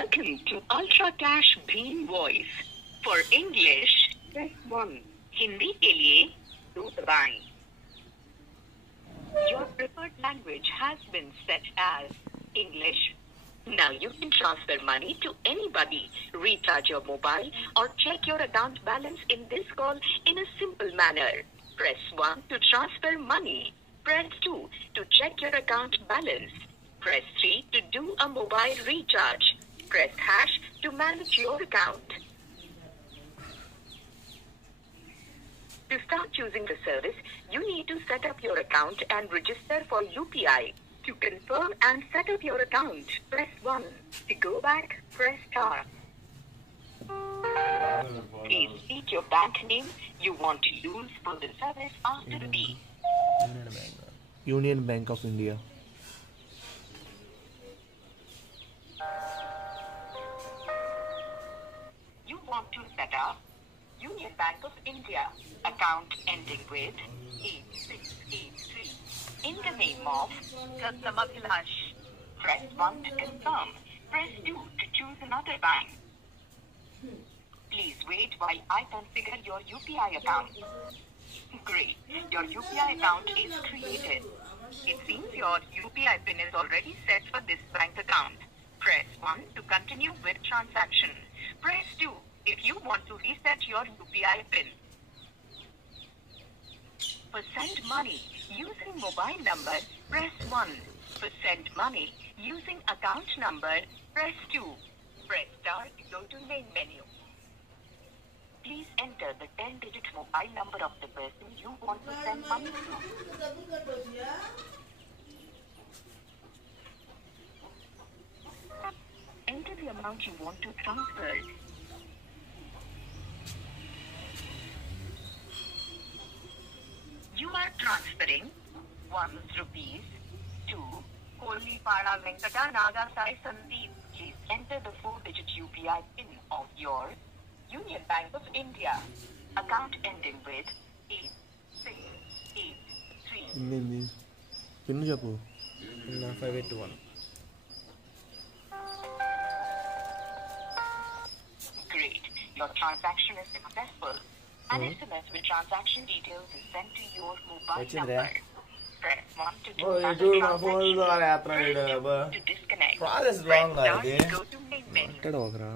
Welcome to Ultra Dash Beam Voice. For English, press 1. Hindi के लिए 2 दबाएं. Your preferred language has been set as English. Now you can transfer money to anybody, recharge your mobile, or check your account balance in this call in a simple manner. Press 1 to transfer money. Press 2 to check your account balance. Press 3 to do a mobile recharge. Press hash to manage your account. To start using the service, you need to set up your account and register for UPI. To confirm and set up your account, press 1. To go back, press star. Please speak your bank name you want to use for the service after the beep. Union Bank of India. You want to set up Union Bank of India account ending with 8683 in the name of customer Vilash. Press 1 to confirm. Press 2 to choose another bank. Please wait while I configure your UPI account. Great. Your UPI account is created. It seems your UPI PIN is already set for this bank account. Press 1 to continue with transaction. Press 2 if you want to reset your UPI PIN. For send money using mobile number, press 1. For send money using account number, press 2. Press star to go to main menu. Please enter the 10-digit mobile number of the person you want to send money to. Enter the amount you want to transfer. You are transferring 1 rupees to Kollipada Venkata Naga Sai Sandeep. Please enter the 4-digit UPI PIN of your Union Bank of India account ending with 8683. PIN చెప్పు 5821. Great. Your transaction is successful. An SMS with transaction details is sent to your mobile number. Press 1 to do another transaction. Press 2 to disconnect. Process long, Press star to go to main menu. మాట్లాడవకరా